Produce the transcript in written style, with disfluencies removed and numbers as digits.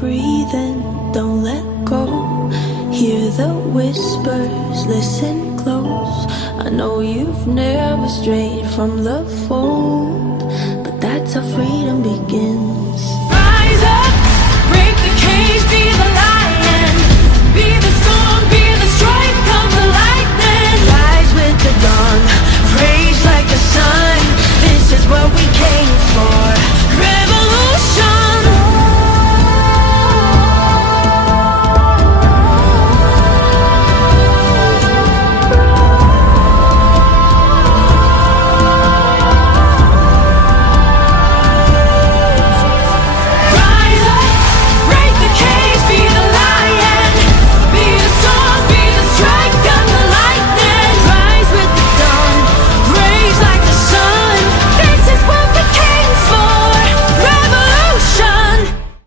breathe in, don't let go. Hear the whispers, listen close. I know you've never strayed from the fold, but that's how freedom begins.